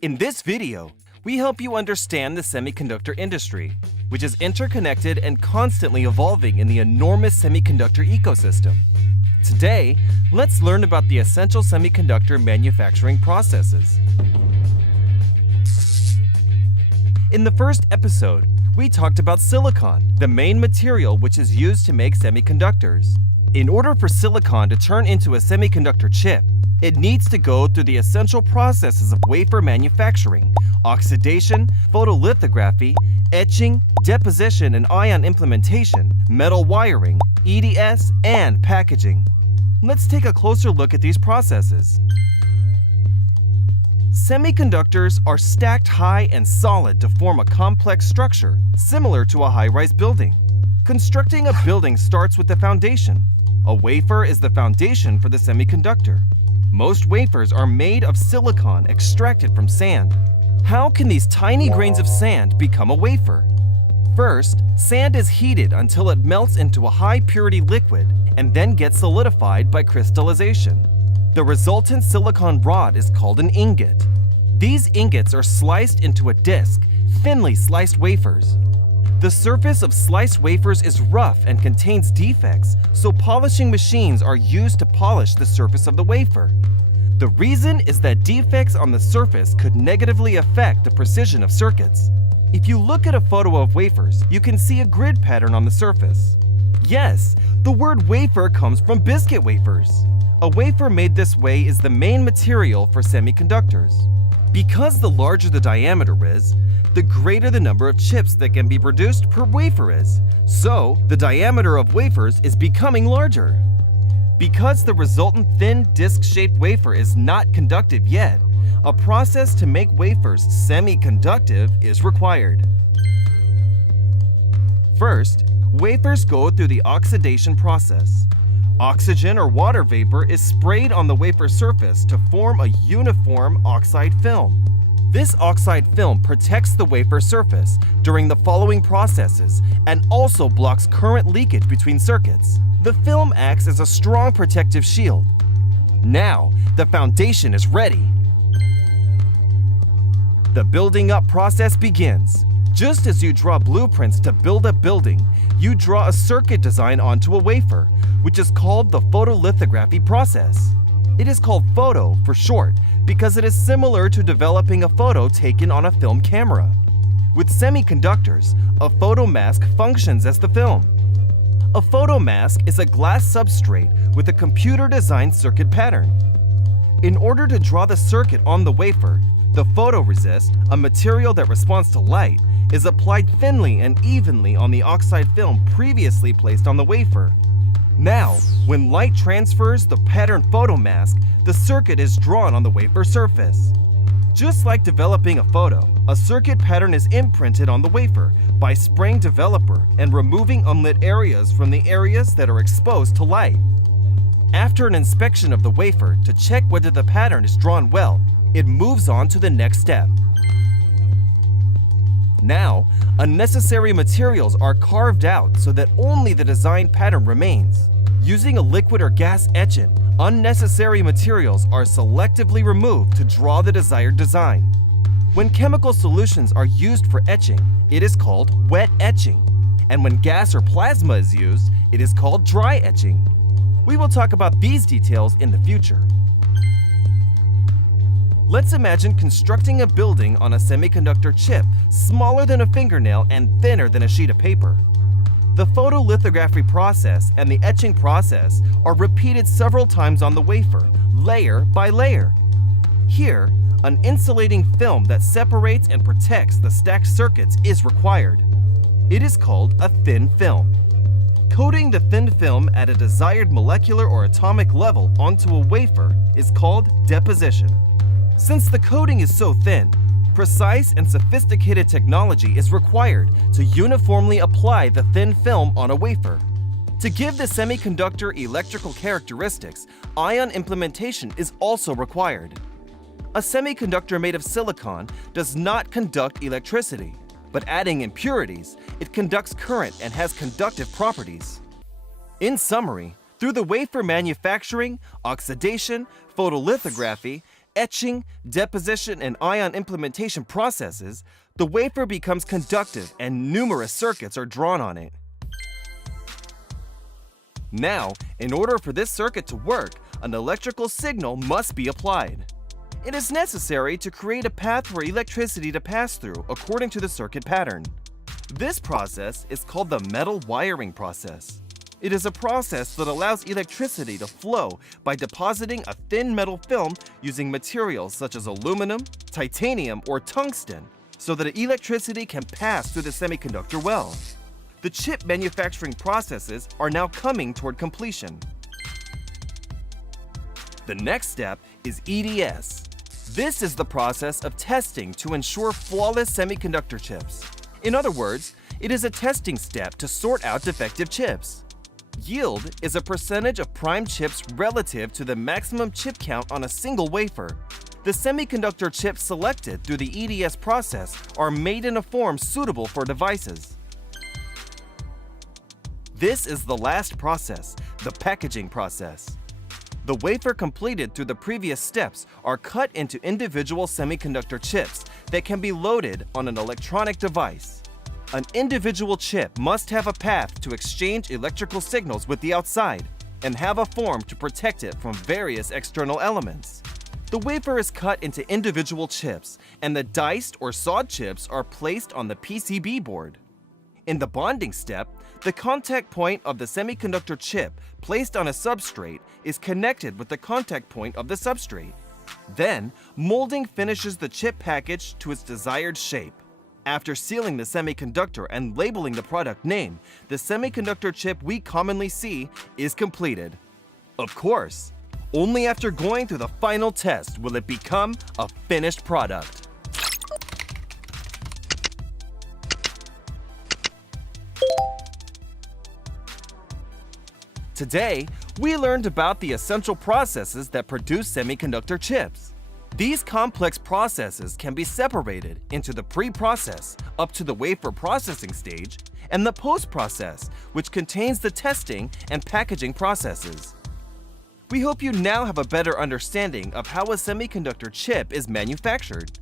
In this video, we help you understand the semiconductor industry, which is interconnected and constantly evolving in the enormous semiconductor ecosystem. Today, let's learn about the essential semiconductor manufacturing processes. In the first episode, we talked about silicon, the main material which is used to make semiconductors. In order for silicon to turn into a semiconductor chip, it needs to go through the essential processes of wafer manufacturing, oxidation, photolithography, etching, deposition and ion implementation, metal wiring, EDS, and packaging. Let's take a closer look at these processes. Semiconductors are stacked high and solid to form a complex structure, similar to a high-rise building. Constructing a building starts with the foundation. A wafer is the foundation for the semiconductor. Most wafers are made of silicon extracted from sand. How can these tiny grains of sand become a wafer? First, sand is heated until it melts into a high-purity liquid and then gets solidified by crystallization. The resultant silicon rod is called an ingot. These ingots are sliced into a disc, thinly sliced wafers. The surface of sliced wafers is rough and contains defects, so polishing machines are used to polish the surface of the wafer. The reason is that defects on the surface could negatively affect the precision of circuits. If you look at a photo of wafers, you can see a grid pattern on the surface. Yes, the word wafer comes from biscuit wafers. A wafer made this way is the main material for semiconductors. Because the larger the diameter is, the greater the number of chips that can be produced per wafer is. So, the diameter of wafers is becoming larger. Because the resultant thin disc-shaped wafer is not conductive yet, a process to make wafers semi-conductive is required. First, wafers go through the oxidation process. Oxygen or water vapor is sprayed on the wafer surface to form a uniform oxide film. This oxide film protects the wafer surface during the following processes and also blocks current leakage between circuits. The film acts as a strong protective shield. Now, the foundation is ready. The building up process begins. Just as you draw blueprints to build a building, you draw a circuit design onto a wafer, which is called the photolithography process. It is called photo for short because it is similar to developing a photo taken on a film camera. With semiconductors, a photomask functions as the film. A photomask is a glass substrate with a computer-designed circuit pattern. In order to draw the circuit on the wafer, the photoresist, a material that responds to light, is applied thinly and evenly on the oxide film previously placed on the wafer. Now, when light transfers the pattern photomask, the circuit is drawn on the wafer surface. Just like developing a photo, a circuit pattern is imprinted on the wafer by spraying developer and removing unlit areas from the areas that are exposed to light. After an inspection of the wafer to check whether the pattern is drawn well, it moves on to the next step. Now, unnecessary materials are carved out so that only the design pattern remains. Using a liquid or gas etchant, unnecessary materials are selectively removed to draw the desired design. When chemical solutions are used for etching, it is called wet etching. And when gas or plasma is used, it is called dry etching. We will talk about these details in the future. Let's imagine constructing a building on a semiconductor chip smaller than a fingernail and thinner than a sheet of paper. The photolithography process and the etching process are repeated several times on the wafer, layer by layer. Here, an insulating film that separates and protects the stacked circuits is required. It is called a thin film. Coating the thin film at a desired molecular or atomic level onto a wafer is called deposition. Since the coating is so thin, precise and sophisticated technology is required to uniformly apply the thin film on a wafer. To give the semiconductor electrical characteristics, ion implementation is also required. A semiconductor made of silicon does not conduct electricity, but adding impurities, it conducts current and has conductive properties. In summary, through the wafer manufacturing, oxidation, photolithography, etching, deposition, and ion implementation processes, the wafer becomes conductive and numerous circuits are drawn on it. Now, in order for this circuit to work, an electrical signal must be applied. It is necessary to create a path for electricity to pass through according to the circuit pattern. This process is called the metal wiring process. It is a process that allows electricity to flow by depositing a thin metal film using materials such as aluminum, titanium, or tungsten so that electricity can pass through the semiconductor well. The chip manufacturing processes are now coming toward completion. The next step is EDS. This is the process of testing to ensure flawless semiconductor chips. In other words, it is a testing step to sort out defective chips. Yield is a percentage of prime chips relative to the maximum chip count on a single wafer. The semiconductor chips selected through the EDS process are made in a form suitable for devices. This is the last process, the packaging process. The wafer completed through the previous steps are cut into individual semiconductor chips that can be loaded on an electronic device. An individual chip must have a path to exchange electrical signals with the outside and have a form to protect it from various external elements. The wafer is cut into individual chips, and the diced or sawed chips are placed on the PCB board. In the bonding step, the contact point of the semiconductor chip placed on a substrate is connected with the contact point of the substrate. Then, molding finishes the chip package to its desired shape. After sealing the semiconductor and labeling the product name, the semiconductor chip we commonly see is completed. Of course, only after going through the final test will it become a finished product. Today, we learned about the essential processes that produce semiconductor chips. These complex processes can be separated into the pre-process up to the wafer processing stage and the post-process, which contains the testing and packaging processes. We hope you now have a better understanding of how a semiconductor chip is manufactured.